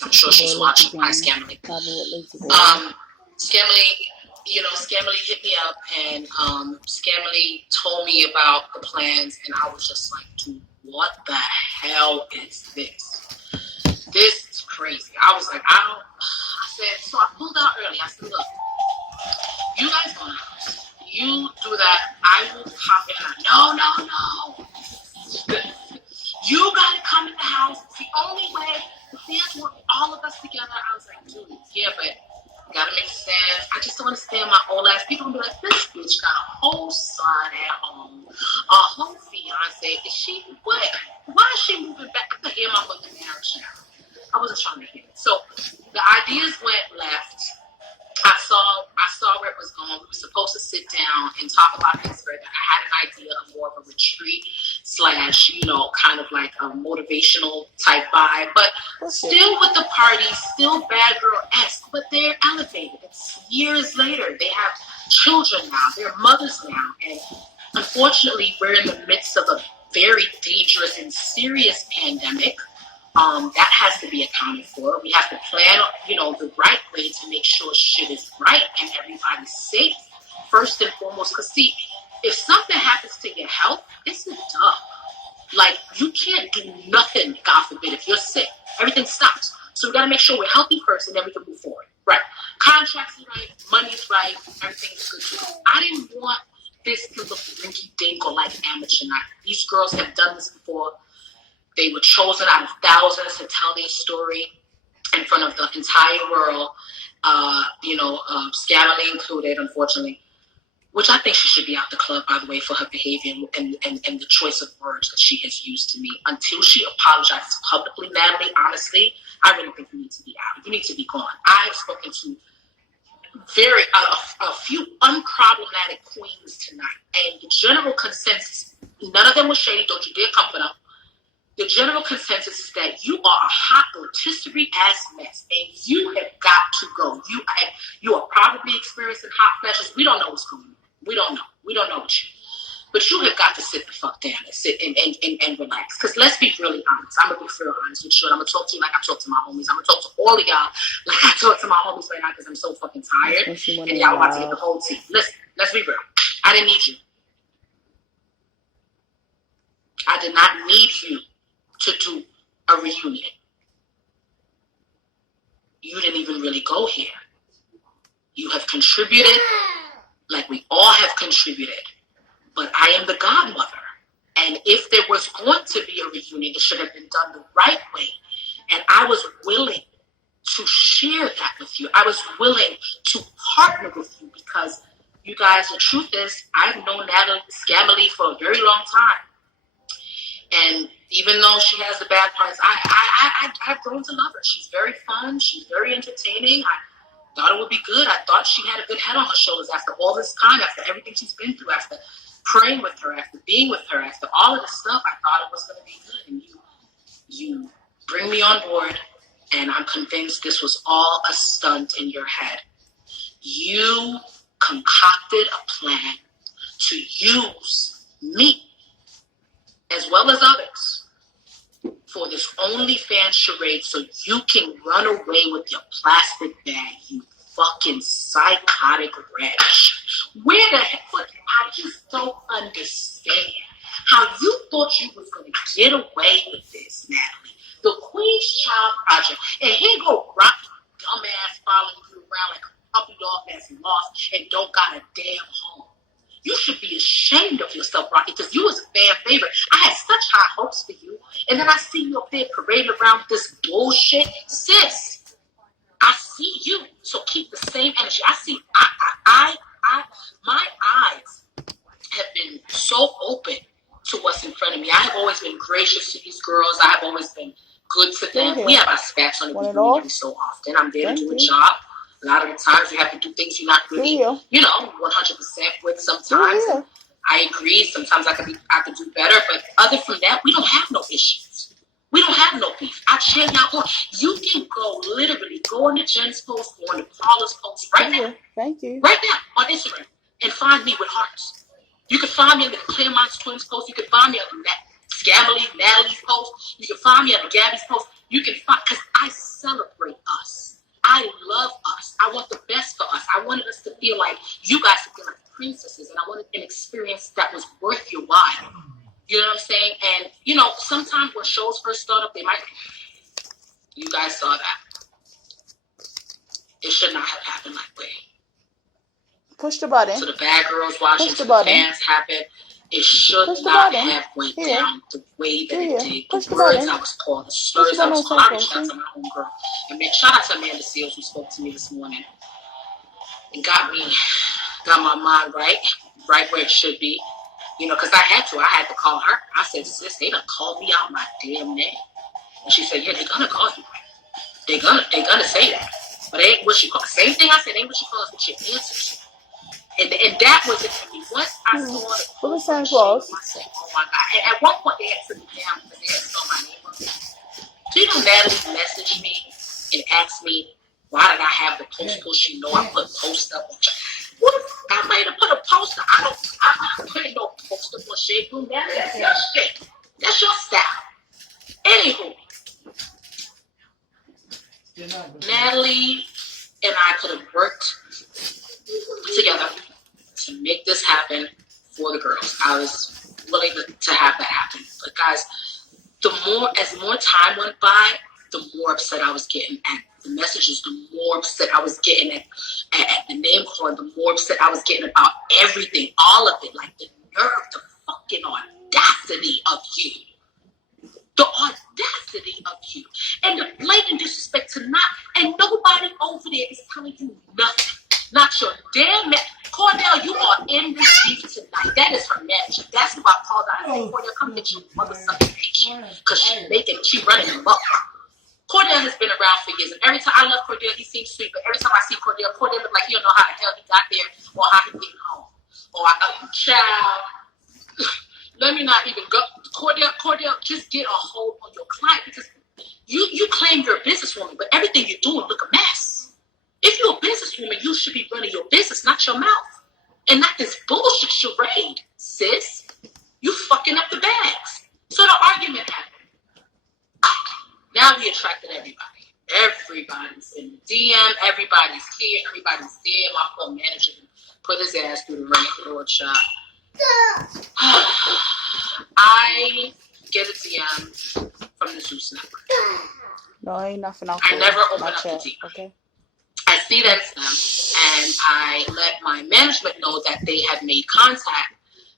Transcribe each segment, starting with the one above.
I'm sure she's watching. Hi, Scamily. Scamily hit me up, and Scamily told me about the plans, and I was just like, dude, what the hell is this? This is crazy. I was like, I said, so I pulled out early. I said, look, you guys go in the house. You do that. I will pop in. No. You gotta come in the house. It's the only way. There's with all of us together. I was like, dude, yeah, but you gotta make sense. I just don't understand my old ass. People gonna be like, this bitch got a whole son at home, a whole fiance. Is she what? Why is she moving back? I could hear my mother marriage now. I wasn't trying to hear it. So the ideas went left. I saw where it was going. We were supposed to sit down and talk about this further. I had an idea of more of a retreat / kind of like a motivational type vibe, but still with the party, still bad girl-esque, but they're elevated. It's years later. They have children now. They're mothers now. And unfortunately, we're in the midst of a very dangerous and serious pandemic. That has to be accounted for. We have to plan, the right way to make sure shit is right and everybody's safe, first and foremost. Because, see, if something happens to your health, it's a dub. Like, you can't do nothing, God forbid, if you're sick. Everything stops. So we got to make sure we're healthy first, and then we can move forward. Right. Contracts are right. Money's right. Everything's good to go. I didn't want this to look rinky-dink or like amateur night. These girls have done this before. They were chosen out of thousands to tell their story in front of the entire world, Scamily included, unfortunately, which I think she should be out the club, by the way, for her behavior and the choice of words that she has used to me. Until she apologizes publicly, Natalie, honestly, I really think you need to be out. You need to be gone. I've spoken to a few unproblematic queens tonight, and the general consensus, none of them was shady, don't you dare come for them. The general consensus is that you are a hot rotisserie ass mess, and you have got to go. You are probably experiencing hot flashes. We don't know what's going on. We don't know what you. But you have got to sit the fuck down and sit and relax. Because let's be really honest. I'm gonna be real honest with you, and I'm gonna talk to you like I talk to my homies. I'm gonna talk to all of y'all like I talk to my homies right now because I'm so fucking tired, and y'all about to get the whole tea. Listen, let's be real. I didn't need you. I did not need you to do a reunion. You didn't even really go here. You have contributed like we all have contributed, but I am the godmother. And if there was going to be a reunion, it should have been done the right way. And I was willing to share that with you. I was willing to partner with you because you guys, the truth is, I've known Natalie Scamily for a very long time. And even though she has the bad parts, I've grown to love her. She's very fun. She's very entertaining. I thought it would be good. I thought she had a good head on her shoulders after all this time, after everything she's been through, after praying with her, after being with her, after all of this stuff. I thought it was going to be good. And you bring me on board, and I'm convinced this was all a stunt in your head. You concocted a plan to use me, as well as others, for this OnlyFans charade so you can run away with your plastic bag, you fucking psychotic wretch. Where the heck? I just don't understand how you thought you was going to get away with this, Natalie. The Queen's Child Project. And here go Rocky, dumbass, following you around like a puppy dog that's lost and don't got a damn home. You should be ashamed of yourself, Rocky, because you was a fan favorite. I had such high hopes for you. And then I see you up there parading around with this bullshit. Sis, I see you. So keep the same energy. My eyes have been so open to what's in front of me. I have always been gracious to these girls. I have always been good to them. We have our spats on the beginning every so often. I'm there to do a job. A lot of the times you have to do things you're not really, 100% with sometimes. I agree. Sometimes I could do better. But other from that, we don't have no issues. We don't have no beef. I cheer y'all on. You can literally go on the Jen's post, go on the Paula's post right now. Thank you. Right now on Instagram and find me with hearts. You can find me in the Claremont Twins post. You can find me on that. Scamily, Natalie's post. You can find me on the Gabby's post. You can find, because I celebrate us. I love us. I want the best for us. I wanted us to feel like you guys to feel like princesses, and I wanted an experience that was worth your while. You know what I'm saying? And, you know, sometimes when shows first start up, they might, you guys saw that. It should not have happened that way. Push the button. So the bad girls watching, the fans happen. It should not have went down the way that it did. The words I was called, the slurs I was called. I reached out to my own girl. And shout out to Amanda Seals, who spoke to me this morning and got my mind right where it should be. You know, because I had to call her. I said, sis, they done called me out my damn name. And she said, yeah, they're gonna call you. They're gonna say that. But it ain't what she calls. Same thing I said, ain't what she calls, what your answers. And that was it for me. Once I saw the post, I said, oh my God. And at one point, they had to sit me down because they had spelled my name up. So, you know, Natalie messaged me and asked me, why did I have the post push? You know, I put post up on. What if I might have put a poster? I'm not putting no post up on Shade Room. That's your shit. That's your style. Anywho, Natalie and I could have worked together to make this happen for the girls. I was willing to have that happen. But guys, as more time went by, the more upset I was getting at the messages, the more upset I was getting at the name calling, the more upset I was getting about everything, all of it, like the nerve, the fucking audacity of you. The audacity of you. And the blatant disrespect to and nobody over there is telling you nothing. Not your damn man. Cordell, you are in this beef tonight. That is her manager. That's who I called her. I said, Cordell, come get your mother-sucking bitch. Because she running him up. Cordell has been around for years. And every time I love Cordell, he seems sweet. But every time I see Cordell look like he don't know how the hell he got there or how he getting home. Or child, let me not even go. Cordell, just get a hold on your client because you claim you're a businesswoman, but everything you're doing look a mess. If you're a businesswoman, you should be running your business, not your mouth. And not this bullshit charade, sis. You fucking up the bags. So the argument happened. Now we attracted everybody. Everybody's in the DM. Everybody's here. Everybody's there. My poor manager put his ass through the ring, Lord child. I get a DM from the Zeus network. No, ain't nothing else. I never open up the DM. Okay. I see that it's them, and I let my management know that they had made contact.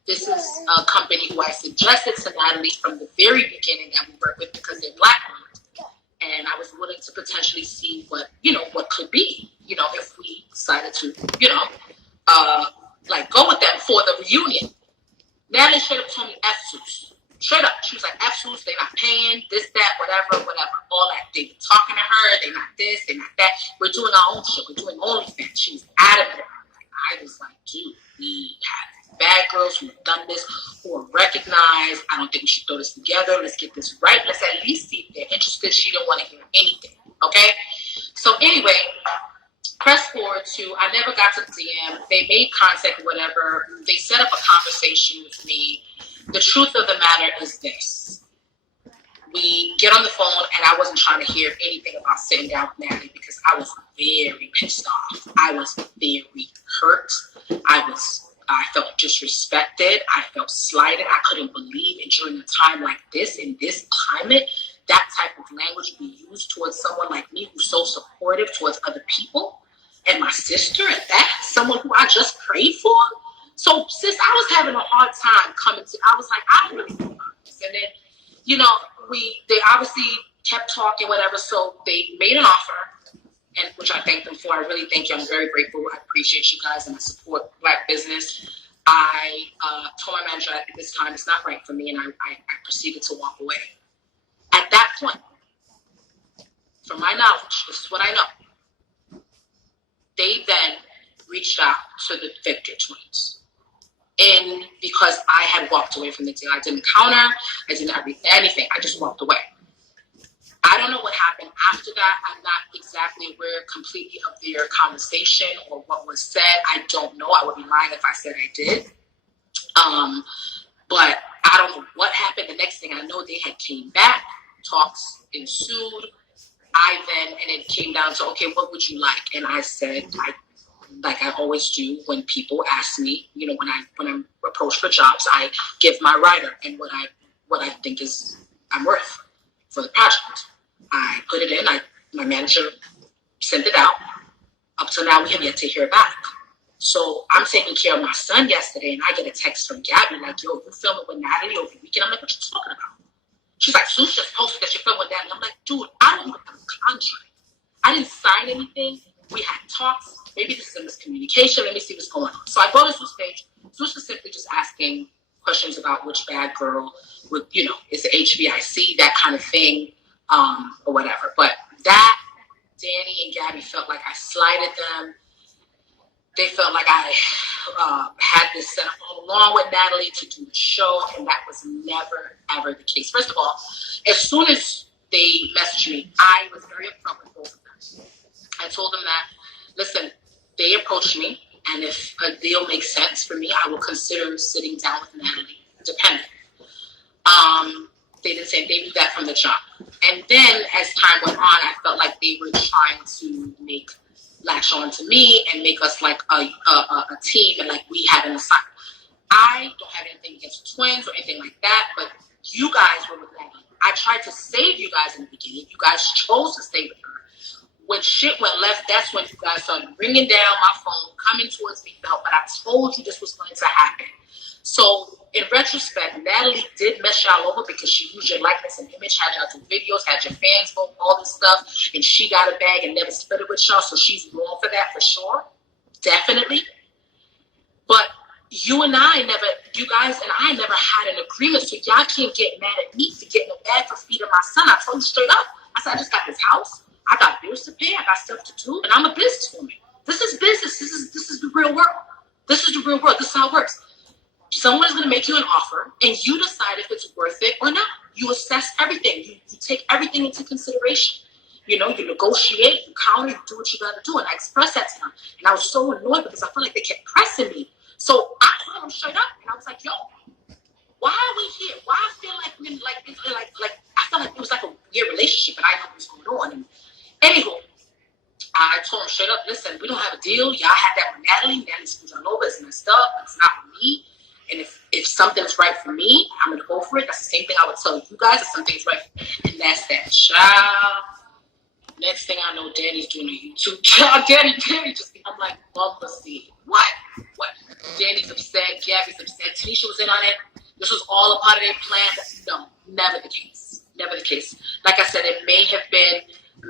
This is a company who I suggested to Natalie from the very beginning that we work with because they're Black-owned. And I was willing to potentially see what could be, if we decided to, go with them for the reunion. Natalie straight up told me F-Sus. Straight up. She was like, F-Sus, they not paying, this, that, whatever. All that. They been talking to her, they not this, they not that. We're doing our own shit. We're doing OnlyFans. She was adamant about it. I was like, dude, we have bad girls who have done this, who are recognized. I don't think we should throw this together. Let's get this right. Let's at least see if they're interested. She didn't want to hear anything. Okay? So anyway, press forward to, I never got to the DM. They made contact or whatever. They set up a conversation with me. The truth of the matter is this. We get on the phone, and I wasn't trying to hear anything about sitting down with Natalie because I was very pissed off. I was very hurt. I felt disrespected. I felt slighted. I couldn't believe it during a time like this, in this climate, that type of language would be used towards someone like me who's so supportive towards other people. And my sister at that, someone who I just prayed for. So, sis, I was having a hard time I was like, I don't really know about this. And then, they obviously kept talking, whatever. So they made an offer, and which I thank them for. I really thank you. I'm very grateful. I appreciate you guys, and I support Black business. I told my manager at this time it's not right for me, and I proceeded to walk away. At that point, from my knowledge, this is what I know. They then reached out to the Victor twins. And because I had walked away from the deal, I didn't counter, I didn't have anything. I just walked away. I don't know what happened after that. I'm not exactly aware completely of their conversation or what was said. I don't know. I would be lying if I said I did. But I don't know what happened. The next thing I know, they had came back, talks ensued. And it came down to, okay, what would you like? And I said, like I always do when people ask me, you know, when I'm approached for jobs, I give my rider and what I think is I'm worth for the project. I put it in. My manager sent it out. Up till now, we have yet to hear back. So I'm taking care of my son yesterday, and I get a text from Gabby like, "Yo, you filming with Natalie over the weekend?" I'm like, "What you talking about?" She's like, "Zeus just posted that you're filming with Natalie." I'm like, "Dude, I don't even have a contract. I didn't sign anything. We had talks. Maybe this is a miscommunication. Let me see what's going on." So I go to Zeus' page. Zeus is simply just asking questions about which bad girl with, you know, is it HBIC, that kind of thing, or whatever. But that, Danny and Gabby felt like I slighted them. They felt like I had this set up all along with Natalie to do the show, and that was never, ever the case. First of all, as soon as they messaged me, I was very upfront with both of them. I told them that, listen, they approached me, and if a deal makes sense for me, I will consider sitting down with Natalie, depending. They didn't say, they knew that from the jump. And then as time went on, I felt like they were trying to latch on to me and make us like a team, and like we had an assignment. I don't have anything against twins or anything like that, but you guys were with Natalie. I tried to save you guys in the beginning. You guys chose to stay with her. When shit went left, that's when you guys started ringing down my phone, coming towards me for help, but I told you this was going to happen. So in retrospect, Natalie did mess y'all over because she used your likeness and image, had y'all do videos, had your fans vote, all this stuff, and she got a bag and never split it with y'all, so she's wrong for that for sure. Definitely. But you guys and I never had an agreement, so y'all can't get mad at me for getting a bag for feeding my son. I told you straight up. I said, I just got this house, I got bills to pay, I got stuff to do, and I'm a businesswoman. This is business. This is the real world. This is the real world. This is how it works. Someone is going to make you an offer, and you decide if it's worth it or not. You assess everything. You take everything into consideration. You know, you negotiate, you counter, you do what you got to do. And I expressed that to them. And I was so annoyed because I felt like they kept pressing me. So I called them straight up, and I was like, "Yo, why are we here? Why I feel like we're like I felt like it was like a weird relationship, and I know what's going on." And anywho, I told them straight up, "Listen, we don't have a deal. Y'all had that with Natalie. Natalie screwed y'all over. It's messed up. It's not with me. And if something's right for me, I'm going to go for it." That's the same thing I would tell you guys if something's right for me. And that's that. Child. Next thing I know, Danny's doing a YouTube channel. Danny just, I'm like, bumper seat. What? Danny's upset. Gabby's upset. Tanisha was in on it. This was all a part of their plan. No, never the case. Never the case. Like I said, it may have been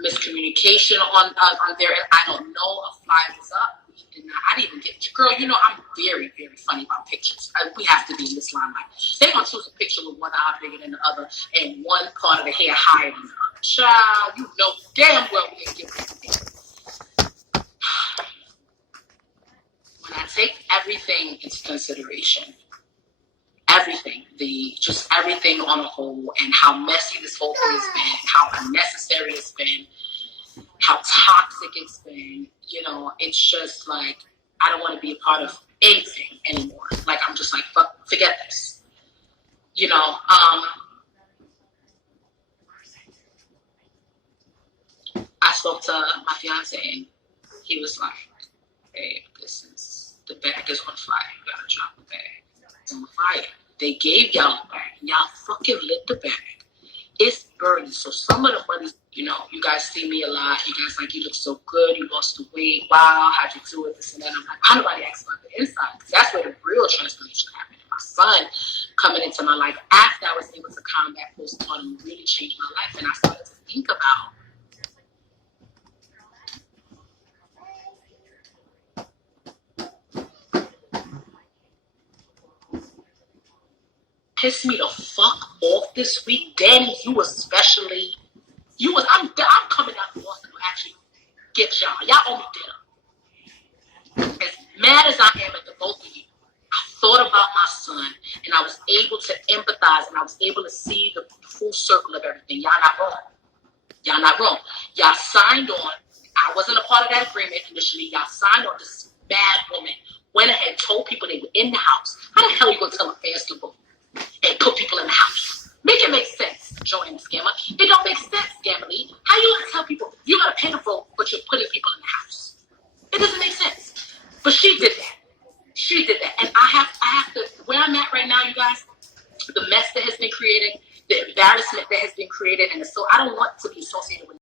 miscommunication on their end. I don't know. A fly was up. I didn't even get, girl, you know, I'm very, very funny about pictures. We have to be in this limelight. They're going to choose a picture with one eye bigger than the other and one part of the hair higher than the other. Child, you know damn well we ain't giving anything. When I take everything into consideration, everything on a whole, and how messy this whole thing has been, how unnecessary it's been, how toxic it's been, you know, it's just like, I don't want to be a part of anything anymore. Like, I'm just like, forget this. You know, I spoke to my fiance, and he was like, "Babe, the bag is on fire. You gotta drop the bag. It's on fire. They gave y'all the bag, and y'all fucking lit the bag. It's burning." So some of the money, you know, you guys see me a lot. You guys like, "You look so good. You lost the weight. Wow, how'd you do it?" This and that. I'm like, how nobody asks about the inside? Because that's where the real transformation happened. My son coming into my life after I was able to combat postpartum really changed my life. And I started to think about, pissed me the fuck off this week. Danny, you especially. I'm coming out of Boston to actually get y'all. Y'all owe me dinner. As mad as I am at the both of you, I thought about my son, and I was able to empathize, and I was able to see the full circle of everything. Y'all not wrong. Y'all not wrong. Y'all signed on. I wasn't a part of that agreement initially. Y'all signed on. This bad woman went ahead, told people they were in the house. How the hell are you going to tell a fans to vote? and put people in the house. Make it make sense, Joanne Scammer. It don't make sense, Scammerly. How you gonna tell people you gotta pay the vote, but you're putting people in the house? It doesn't make sense. But she did that. She did that. And I have to, where I'm at right now, you guys, the mess that has been created, the embarrassment that has been created, and so I don't want to be associated with